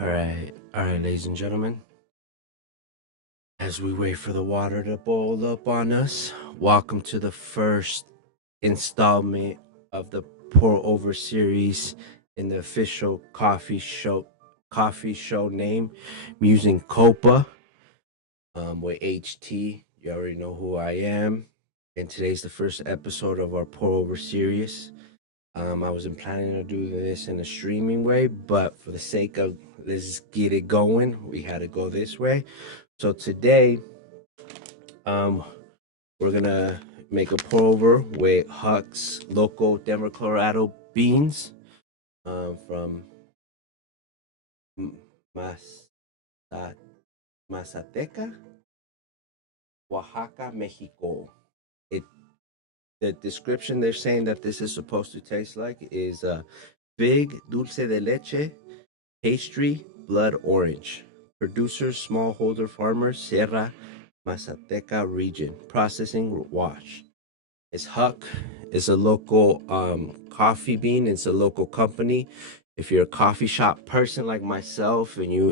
All right, ladies and gentlemen. As we wait for the water to boil up on us, welcome to the first installment of the Pour Over series in the official coffee show name, Mussing Cuppa, with HT. You already know who I am, and today's the first episode of our Pour Over series. I wasn't planning to do this in a streaming way, but for the sake of let's get it going, we had to go this way. So today, um, we're gonna make a pour over with Huck's local Denver, Colorado beans, from Mas- Mazateca, Oaxaca, Mexico. It The description they're saying that this is supposed to taste like is fig, dulce de leche, pastry, blood orange. Producers, smallholder farmers, Sierra Mazateca region. Processing, wash. It's Huck. It's a local coffee bean. It's a local company. If you're a coffee shop person like myself and you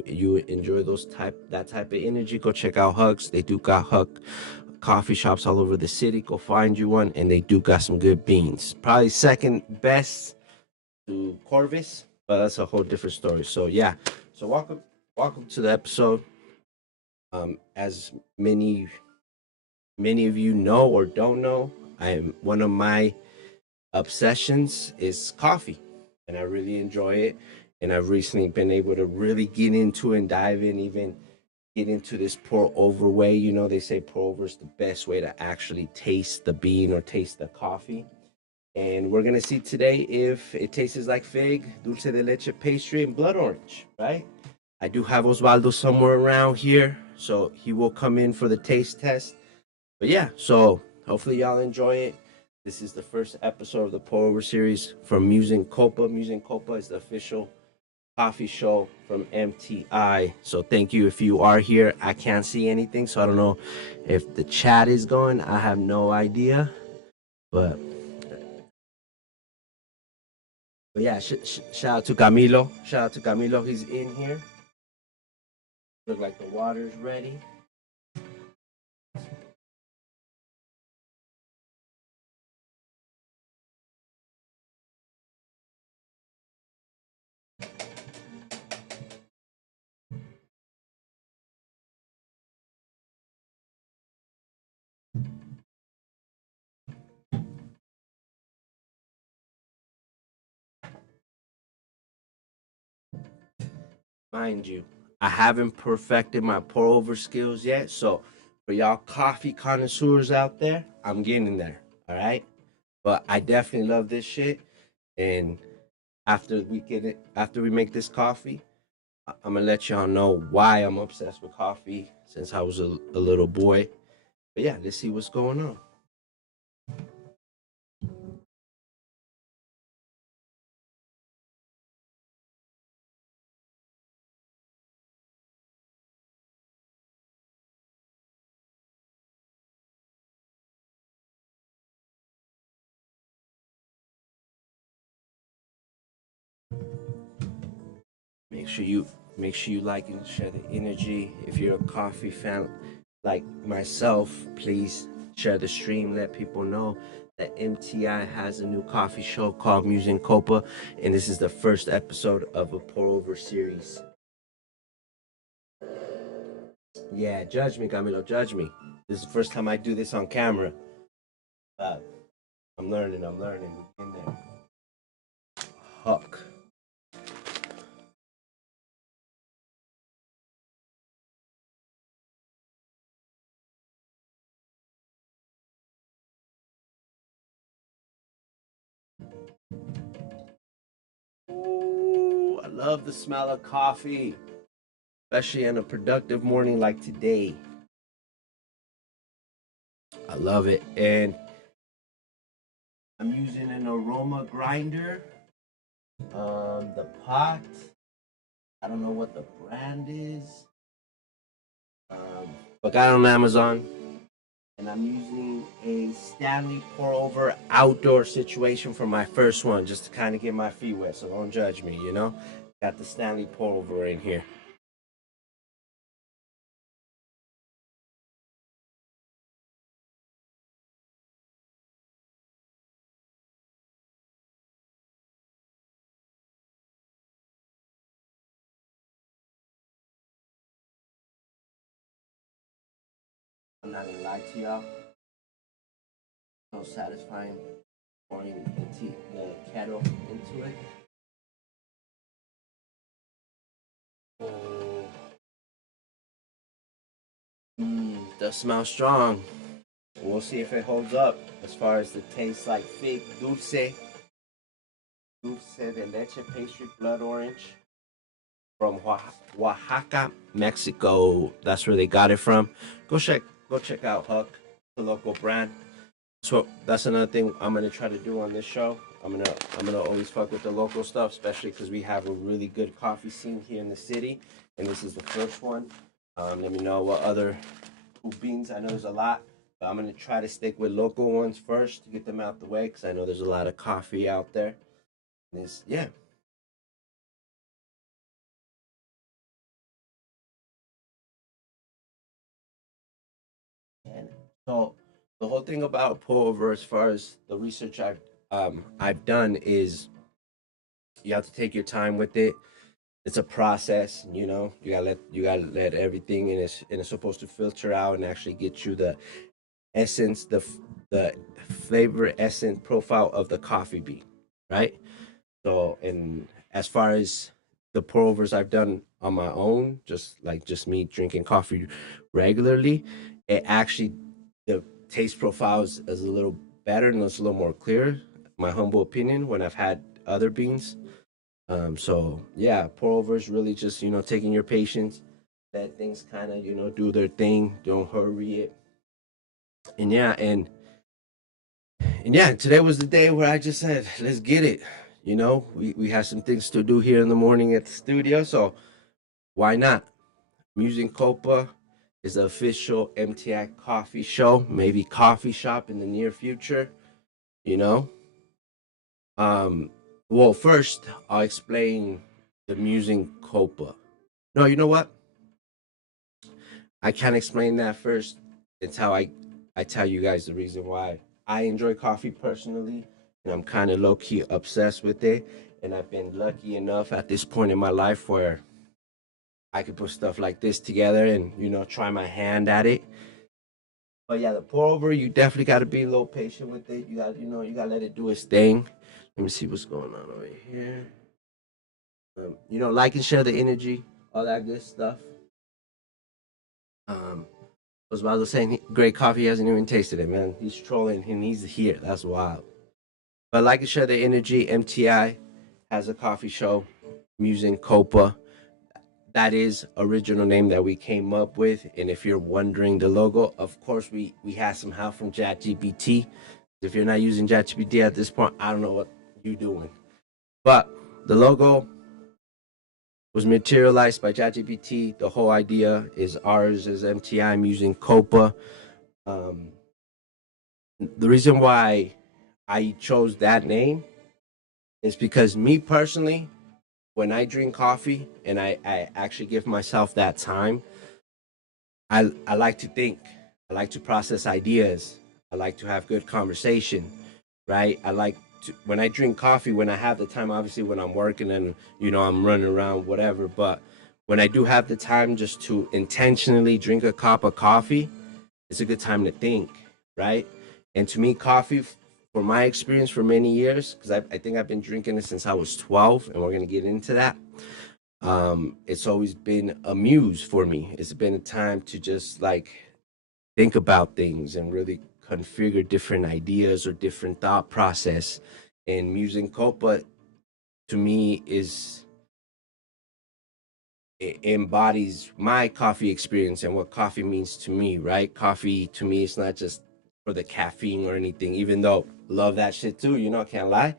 enjoy that type of energy, go check out Huck's. They do got Huck coffee shops all over the city. Go find you one, and they do got some good beans. Probably second best to Corvus, but that's a whole different story. So yeah, so welcome to the episode. As many of you know or don't know, I am one of my obsessions is coffee, and I really enjoy it. And I've recently been able to really get into and dive in, even get into this pour over way. You know, they say pour over is the best way to actually taste the bean or taste the coffee. And we're gonna see today if it tastes like fig, dulce de leche, pastry, and blood orange, right? I do have Osvaldo somewhere around here, so he will come in for the taste test. But yeah, so hopefully y'all enjoy it. This is the first episode of the Pour Over series from Mussing Cuppa. Mussing Cuppa is the official coffee show from MTI. So thank you if you are here. I can't see anything, so I don't know if the chat is going. I have no idea. But yeah, shout out to Camilo. Shout out to Camilo. He's in here. Look like the water's ready. Mind you, I haven't perfected my pour over skills yet. So for y'all coffee connoisseurs out there, I'm getting there. All right. But I definitely love this shit. And after we make this coffee, I'm gonna let y'all know why I'm obsessed with coffee since I was a little boy. But yeah, let's see what's going on. Make sure you make sure you like and share the energy. If you're a coffee fan like myself, please share the stream. Let people know that MTI has a new coffee show called Mussing Cuppa, and this is the first episode of a pour over series. Yeah, judge me, Camilo, judge me. This is the first time I do this on camera. Uh, I'm learning. We're in there. Huck. Ooh, I love the smell of coffee, especially on a productive morning like today. I love it. And I'm using an aroma grinder. The pot, I don't know what the brand is. But got it on Amazon. And I'm using a Stanley pour over outdoor situation for my first one, just to kind of get my feet wet. So don't judge me, you know? Got the Stanley pour over in here. I'm not gonna lie to y'all. So satisfying pouring the kettle into it. Oh, does smell strong. We'll see if it holds up as far as the taste, like fig dulce de leche pastry, blood orange from Oaxaca, Mexico. That's where they got it from. Go check out Huck, the local brand. So that's another thing I'm gonna try to do on this show. I'm gonna always fuck with the local stuff, especially because we have a really good coffee scene here in the city, and this is the first one. Let me know what other beans. I know there's a lot, but I'm gonna try to stick with local ones first to get them out the way, because I know there's a lot of coffee out there. Yeah. And so the whole thing about pour over, as far as the research I've done, is you have to take your time with it. It's a process, you know. You gotta let everything, and it's supposed to filter out and actually get you the essence, the flavor essence profile of the coffee bean, right? So, and as far as the pour overs I've done on my own, just me drinking coffee regularly, it actually, the taste profile is a little better and it's a little more clear. My humble opinion, when I've had other beans. So yeah, pour overs really just, taking your patience, let things kind of, do their thing. Don't hurry it. And yeah, and yeah, today was the day where I just said, let's get it. We have some things to do here in the morning at the studio, so why not? Mussing Cuppa is the official MTI coffee show, maybe coffee shop in the near future, you know? Um, well, first, I'll explain the Mussing Cuppa. No, you know what? I can't explain that first. It's how I tell you guys the reason why I enjoy coffee personally, and I'm kind of low key obsessed with it. And I've been lucky enough at this point in my life where I could put stuff like this together and try my hand at it. But yeah, the pour over, you definitely got to be a little patient with it. You got to let it do its thing. Let me see what's going on over here. Like and share the energy, all that good stuff. Um, Osvaldo saying great coffee, he hasn't even tasted it, man. He's trolling and he's here. That's wild. But like and share the energy, MTI has a coffee show, Mussing Cuppa. That is original name that we came up with. And if you're wondering the logo, of course we had some help from ChatGPT. If you're not using ChatGPT at this point, I don't know what you're doing. But the logo was materialized by ChatGPT. The whole idea is ours as MTI. Mussing Cuppa. Um, the reason why I chose that name is because me personally, when I drink coffee and I actually give myself that time, I like to think. I like to process ideas. I like to have good conversation, right? I like to, when I drink coffee, when I have the time, obviously when I'm working and I'm running around, whatever. But when I do have the time just to intentionally drink a cup of coffee, it's a good time to think, right? And to me, coffee, for my experience for many years, because I think I've been drinking it since I was 12, and we're gonna get into that. It's always been a muse for me. It's been a time to just like think about things and really configure different ideas or different thought process. And Mussing Cuppa to me is, it embodies my coffee experience and what coffee means to me, right? Coffee to me is not just for the caffeine or anything, even though love that shit too, can't lie.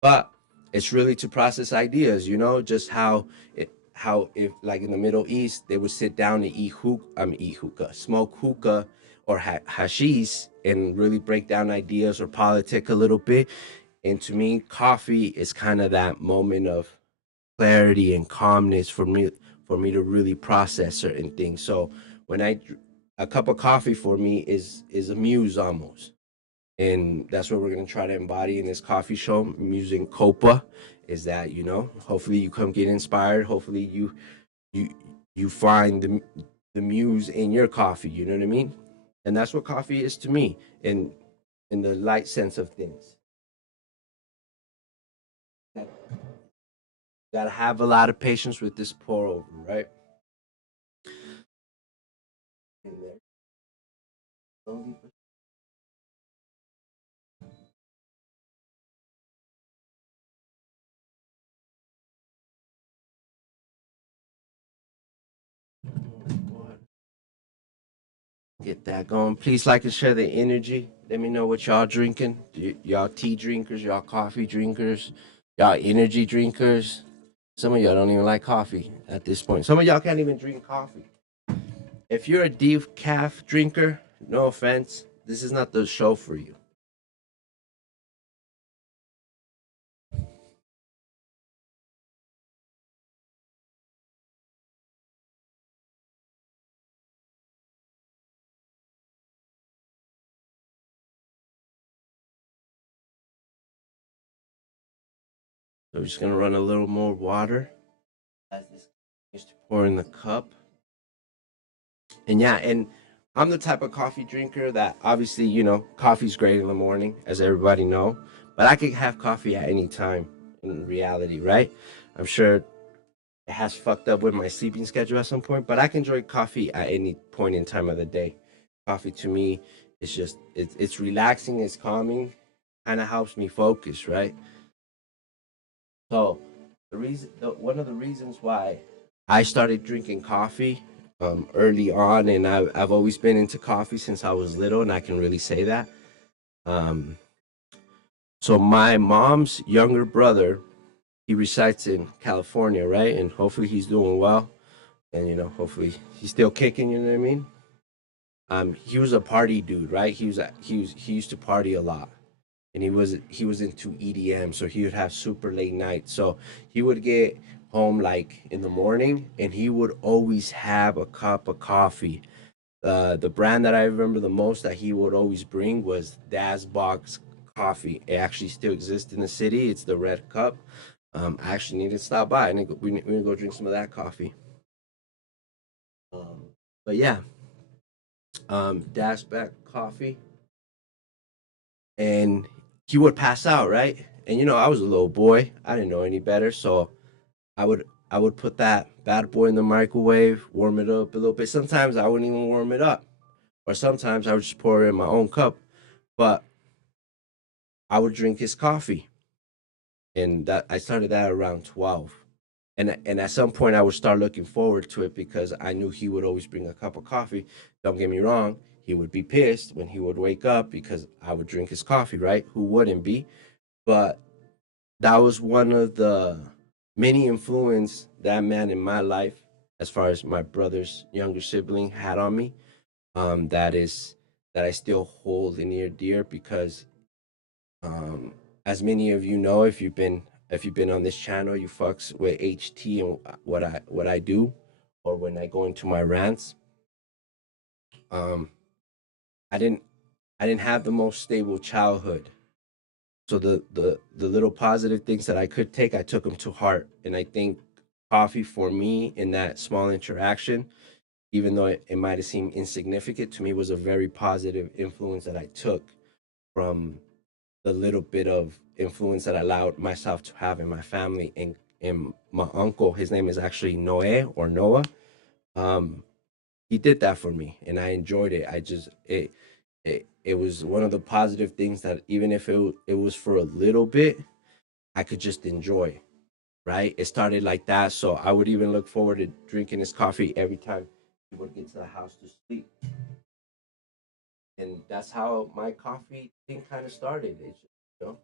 But it's really to process ideas, just how if like in the Middle East they would sit down and eat hookah, smoke hookah or hashish and really break down ideas or politic a little bit. And to me, coffee is kind of that moment of clarity and calmness for me to really process certain things. So when a cup of coffee for me is a muse almost, and that's what we're gonna try to embody in this coffee show. Mussing Cuppa is that, you know, hopefully you come get inspired. Hopefully you you find the muse in your coffee. You know what I mean? And that's what coffee is to me, in the light sense of things. Gotta have a lot of patience with this pour over, right? In there. Get that going. Please like and share the energy. Let me know what y'all drinking. Y'all tea drinkers, y'all coffee drinkers, y'all energy drinkers. Some of y'all don't even like coffee at this point. Some of y'all can't even drink coffee. If you're a decaf drinker, no offense, this is not the show for you. So we're just gonna run a little more water as this continues to pour in the cup. And yeah, and I'm the type of coffee drinker that obviously, you know, coffee's great in the morning, as everybody know, but I could have coffee at any time in reality, right? I'm sure it has fucked up with my sleeping schedule at some point, but I can drink coffee at any point in time of the day. Coffee to me is just it's relaxing, it's calming, kind of helps me focus, right? So one of the reasons why I started drinking coffee early on, and I've always been into coffee since I was little, and I can really say that. Um, so my mom's younger brother, he resides in California, right? And hopefully he's doing well, and you know, hopefully he's still kicking. You know what I mean? He was a party dude, right? He used to party a lot, and he was into EDM, so he would have super late nights. So he would get home like in the morning, and he would always have a cup of coffee. The brand that I remember the most that he would always bring was Daz Box Coffee. It actually still exists in the city. It's the red cup. I actually need to stop by and we need to go drink some of that coffee. Um, but yeah, Daz Box Coffee, and he would pass out, right? And you know, I was a little boy. I didn't know any better, so I would put that bad boy in the microwave, warm it up a little bit. Sometimes I wouldn't even warm it up, or sometimes I would just pour it in my own cup. But I would drink his coffee, and that I started that around 12. And at some point I would start looking forward to it because I knew he would always bring a cup of coffee. Don't get me wrong, he would be pissed when he would wake up because I would drink his coffee, right? Who wouldn't be? But that was one of the many influence that man in my life, as far as my brother's younger sibling, had on me. That is that I still hold near dear because, um, as many of you know, if you've been on this channel, you fucks with HT and what I do, or when I go into my rants. Um, I didn't I didn't have the most stable childhood. So the little positive things that I could take, I took them to heart, and I think coffee for me in that small interaction, even though it might have seemed insignificant to me, was a very positive influence that I took from the little bit of influence that I allowed myself to have in my family. And my uncle, his name is actually Noé or Noah. Um, he did that for me, and I enjoyed it. It was one of the positive things that even if it was for a little bit, I could just enjoy. Right? It started like that, so I would even look forward to drinking his coffee every time he would get to the house to sleep. And that's how my coffee thing kind of started. It's just, you know,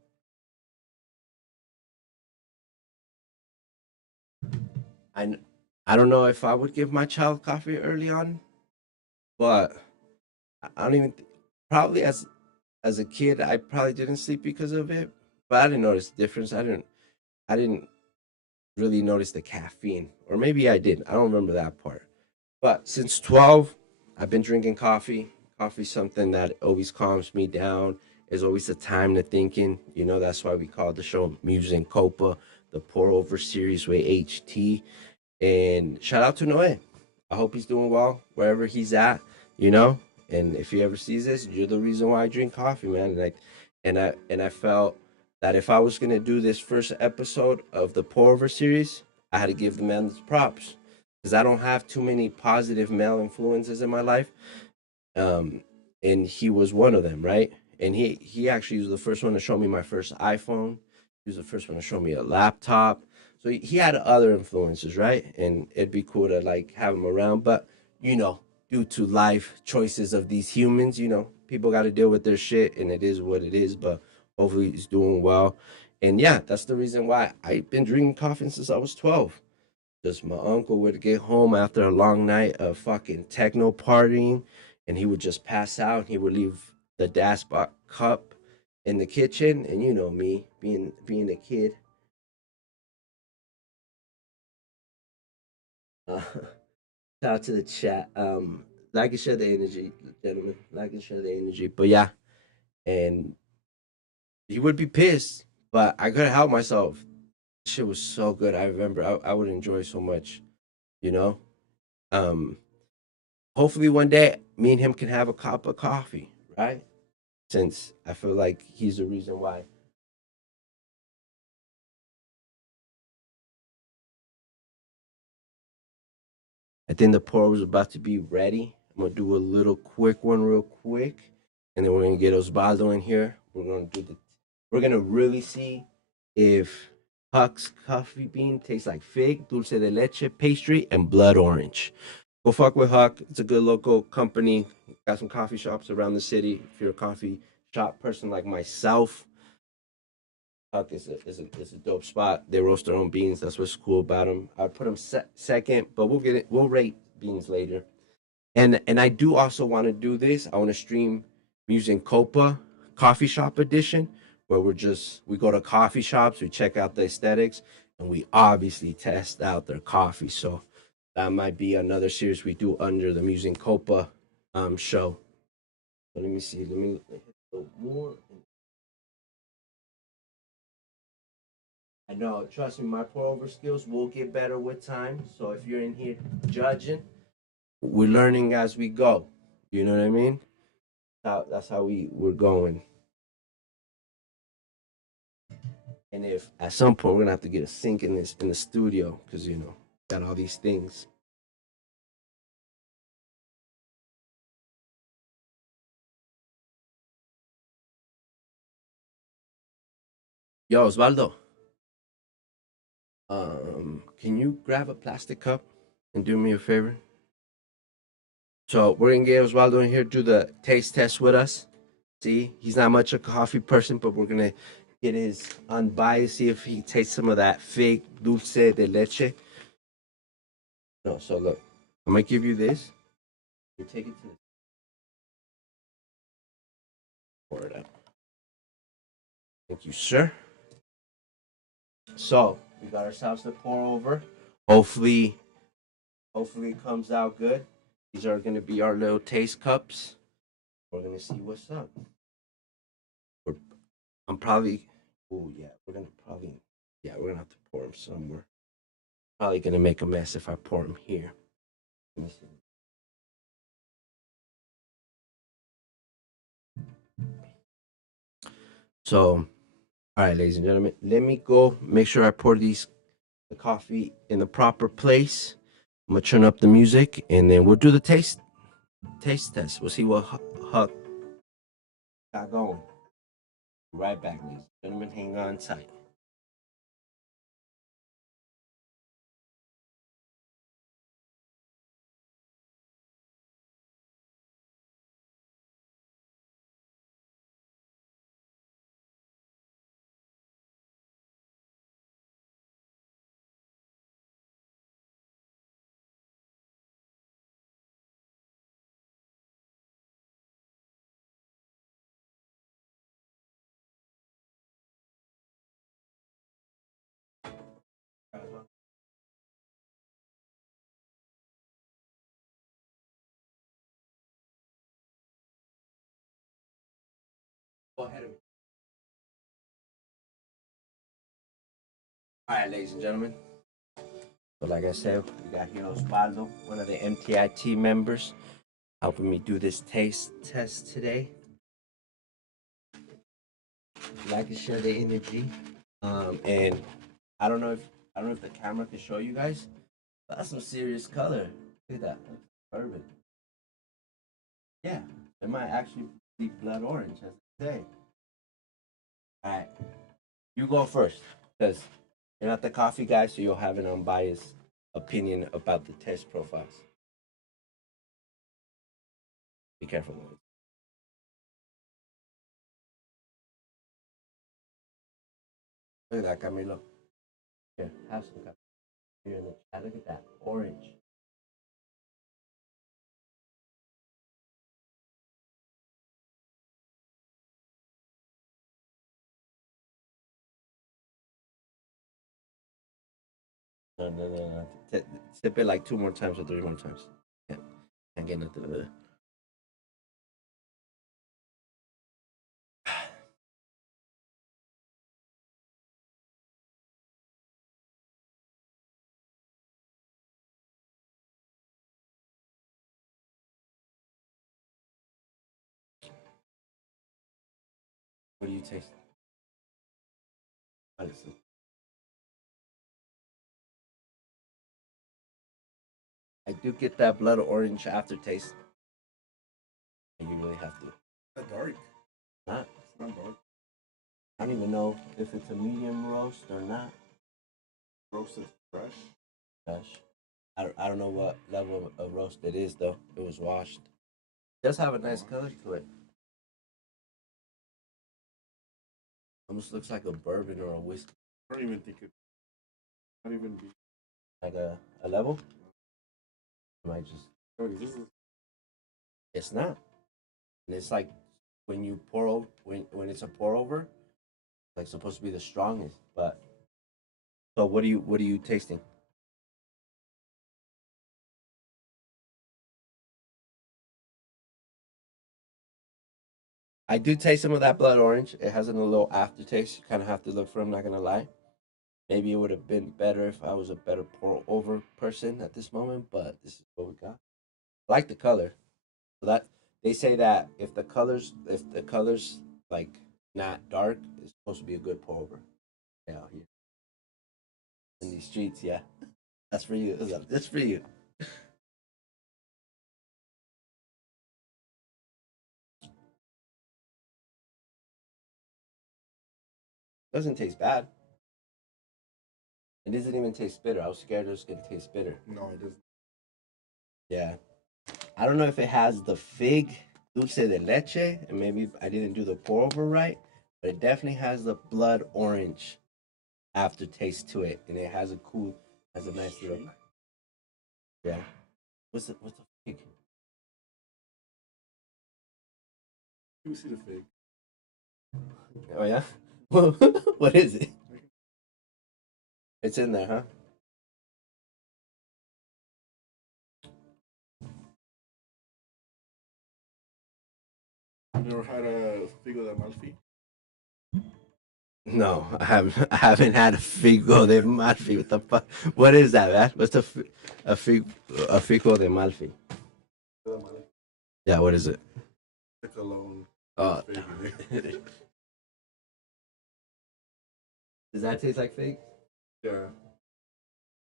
I I don't know if I would give my child coffee early on, but I don't even probably as a kid I probably didn't sleep because of it, but I didn't notice the difference. I didn't really notice the caffeine, or maybe I did. I don't remember that part. But since 12, I've been drinking coffee. Coffee's something that always calms me down. There's always a time to thinking. You know, that's why we call the show Mussing Cuppa, the pour over series with HT. And shout out to Noe. I hope he's doing well wherever he's at, you know. And if he ever sees this, you're the reason why I drink coffee, man. And I felt that if I was gonna do this first episode of the pour over series, I had to give the man the props because I don't have too many positive male influences in my life. Um, and he was one of them, right? And he actually was the first one to show me my first iPhone. He was the first one to show me a laptop. So he had other influences, right? And it'd be cool to like have him around, but you know, due to life choices of these humans, you know, people got to deal with their shit, and it is what it is. But hopefully, he's doing well. And yeah, that's the reason why I've been drinking coffee since I was 12. Just my uncle would get home after a long night of fucking techno partying, and he would just pass out. He would leave the dashboard cup in the kitchen, and you know me being a kid. Uh, Shout out to the chat. Like and share the energy, gentlemen. Like and share the energy. But yeah, and he would be pissed, but I couldn't help myself. Shit was so good. I remember I would enjoy so much, you know. Um, Hopefully one day me and him can have a cup of coffee, right? Since I feel like he's the reason why. I think the pour was about to be ready. I'm gonna do a little quick one real quick, and then we're gonna get Osvaldo in here. We're gonna really see if Huck's coffee bean tastes like fig, dulce de leche, pastry, and blood orange. Go fuck with Huck. It's a good local company. Got some coffee shops around the city. If you're a coffee shop person like myself, Huck is a dope spot. They roast their own beans. That's what's cool about them. I'd put them second, but we'll get it. We'll rate beans later. And I do also want to do this. I want to stream Mussing Cuppa coffee shop edition, where we go to coffee shops, we check out the aesthetics, and we obviously test out their coffee. So that might be another series we do under the Mussing Cuppa show. So let me see. Let me hit a little more. I know, trust me, my pour over skills will get better with time. So if you're in here judging, we're learning as we go. You know what I mean? That's how we're going. And if at some point we're gonna have to get a sink in the studio, because you know, got all these things. Yo, Osvaldo, can you grab a plastic cup and do me a favor? So we're gonna get Osvaldo in here, do the taste test with us. See, he's not much a coffee person, but we're gonna get his unbiased, see if he tastes some of that fake dulce de leche. No, so look, I'm gonna give you this. You take it to the pour it out. Thank you, sir. So we got ourselves the pour over. Hopefully, hopefully it comes out good. These are gonna be our little taste cups. We're gonna see what's up. We're, I'm probably. Oh yeah, we're gonna have to pour them somewhere. Probably gonna make a mess if I pour them here. Let me see. So, all right, ladies and gentlemen, let me go make sure I pour the coffee in the proper place. I'm gonna turn up the music, and then we'll do the taste test. We'll see what Huck got going. Right back, ladies and gentlemen. Hang on tight. Go ahead. All right, ladies and gentlemen. So like I said, we got here Osvaldo, one of the MTI team members, helping me do this taste test today. Like to share the energy. And I don't know if the camera can show you guys. But that's some serious color. Look at that. Bourbon. Yeah. It might actually be blood orange, as I say. Alright. You go first. Because you're not the coffee guy, so you'll have an unbiased opinion about the test profiles. Be careful with it. Look at that, Camilo. Here, have some coffee. Here in the chat. Look at that. Orange. No. Sip it like 2 more times or 3 more times. Can't get nothing of it. What do you taste? Honestly. I do get that blood orange aftertaste. You really have to. It's dark. Not. It's not dark. I don't even know if it's a medium roast or not. Roasted fresh. Gosh. I don't know what level of roast it is though. It was washed. It does have a nice color to it. Almost looks like a bourbon or a whiskey. I don't even think it. Not even be. Like a level? I might just. Oh, this is. It's not. And it's like when you pour over when it's a pour over, it's like supposed to be the strongest. But so what are you tasting? I do taste some of that blood orange. It has a little aftertaste. You kind of have to look for it. I'm not gonna lie. Maybe it would have been better if I was a better pour over person at this moment. But this is what we got. I like the color. So that they say that if the colors like not dark, it's supposed to be a good pour over. Yeah, here in these streets. Yeah, that's for you. That's for you. Doesn't taste bad. It doesn't even taste bitter. I was scared it was gonna taste bitter. No, it doesn't. Yeah. I don't know if it has the fig dulce de leche, and maybe I didn't do the pour over right, but it definitely has the blood orange aftertaste to it, and it has a nice little. Yeah. What's the fig? You see the fig. Oh yeah. What is it? It's in there, huh? You never had a figo de Amalfi? No, I haven't. I haven't had a figo de Malfi. What the fuck? What is that, man? What's a figo de Malfi? Yeah, what is it? The cologne. Oh, Fig in it. does that taste like fig? Yeah.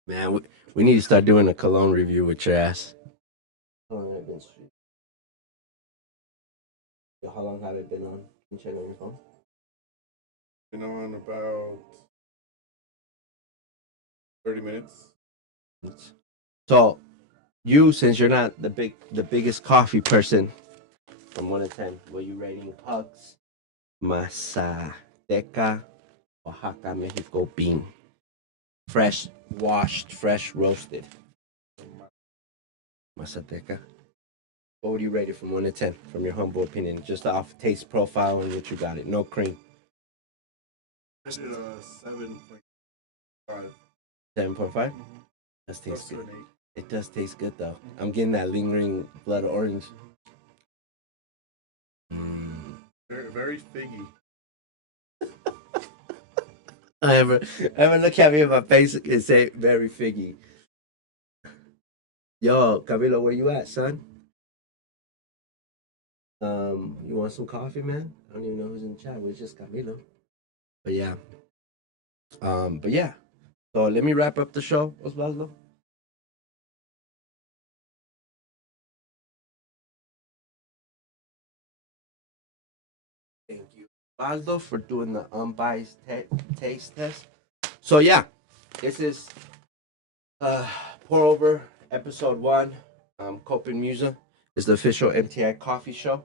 Man, we need to start doing a cologne review with your ass. How long have it been on? Can you check on your phone? Been on about 30 minutes. So, you, since you're not the biggest coffee person, from 1 to 10, what are you rating Huck's Mazateca Oaxaca, Mexico bean? Fresh washed, fresh roasted. Mazateca. What would you rate it from 1 to 10, from your humble opinion? Just off taste profile and what you got it. No cream. I did a 7.5. 7.5? That tastes good. It does taste good though. I'm getting that lingering blood orange. Very figgy. Ever look at me in my face and say very figgy. Yo, Camilo, where you at, son? You want some coffee, man? I don't even know who's in the chat. It's just Camilo. But yeah. But yeah. So let me wrap up the show, Osvaldo. Thank you, Osvaldo, for doing the unbiased taste test. So yeah, this is uh pour over episode one. Copen Musa is the official MTI coffee show.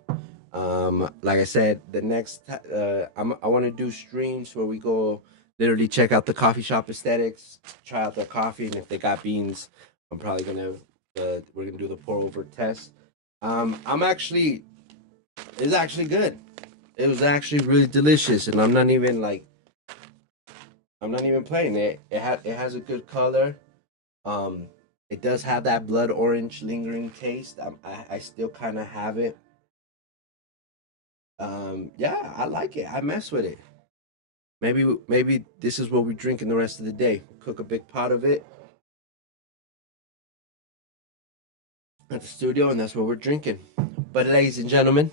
Like I said, the next I want to do streams where we go literally check out the coffee shop aesthetics, try out their coffee, and if they got beans, I'm probably gonna we're gonna do the pour over test. I'm actually it's actually good. It was actually really delicious, and I'm not even playing it. It has a good color. Um, it does have that blood orange lingering taste. I still kind of have it. Yeah, I like it. I mess with it. Maybe this is what we drink in the rest of the day. Cook a big pot of it at the studio, and that's what we're drinking. But ladies and gentlemen,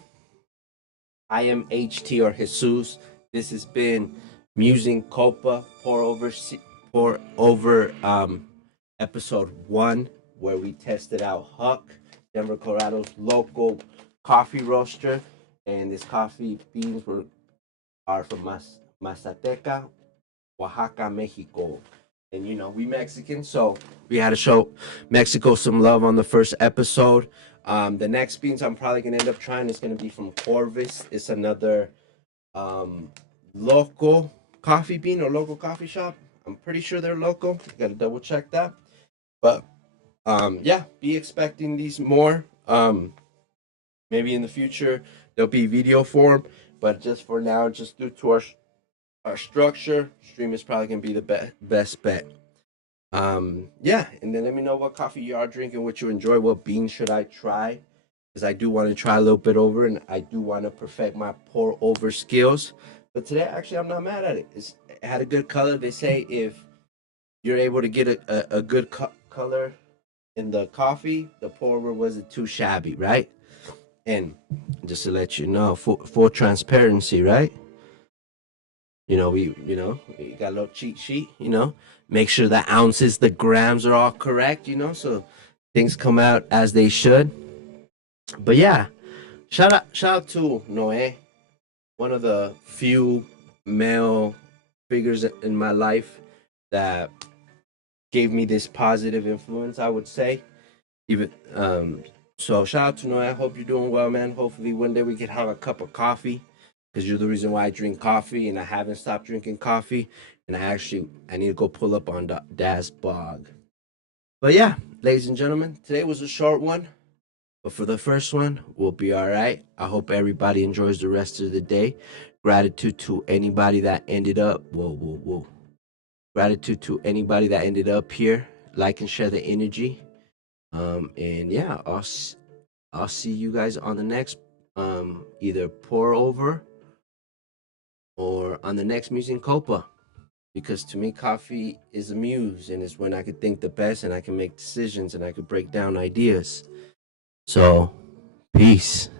I am HT or Jesus. This has been Mussing Cuppa pour over episode one, where we tested out Huck, Denver, Colorado's local coffee roaster, and this coffee beans are from Mazateca, Oaxaca, Mexico. And you know, we Mexican, so we had to show Mexico some love on the first episode. The next beans I'm probably gonna end up trying is gonna be from Corvus. It's another um, local coffee bean or local coffee shop. I'm pretty sure they're local. Gotta double check that. But yeah, be expecting these more. Maybe in the future there'll be video form, but just for now, just due to our structure, stream is probably gonna be the best bet. Yeah, and then let me know what coffee you are drinking, what you enjoy, what beans should I try, because I do want to try a little bit over, and I do want to perfect my pour over skills. But today, actually, I'm not mad at it. It had a good color. They say if you're able to get a good color in the coffee, the pour over wasn't too shabby, right? And just to let you know, full transparency, right? We got a little cheat sheet, make sure the ounces, the grams are all correct, so things come out as they should. But yeah, shout out to Noe, one of the few male figures in my life that gave me this positive influence, I would say. Even so shout out to Noe. I hope you're doing well, man. Hopefully one day we can have a cup of coffee, because you're the reason why I drink coffee, and I haven't stopped drinking coffee. And I need to go pull up on Das Bog. But yeah, ladies and gentlemen, today was a short one, but for the first one, we'll be all right. I hope everybody enjoys the rest of the day. Gratitude to anybody that ended up. Whoa. Gratitude to anybody that ended up here. Like and share the energy. And yeah, I'll see you guys on the next either pour over or on the next Mussing Cuppa. Because to me, coffee is a muse, and it's when I could think the best, and I can make decisions, and I could break down ideas. So, peace.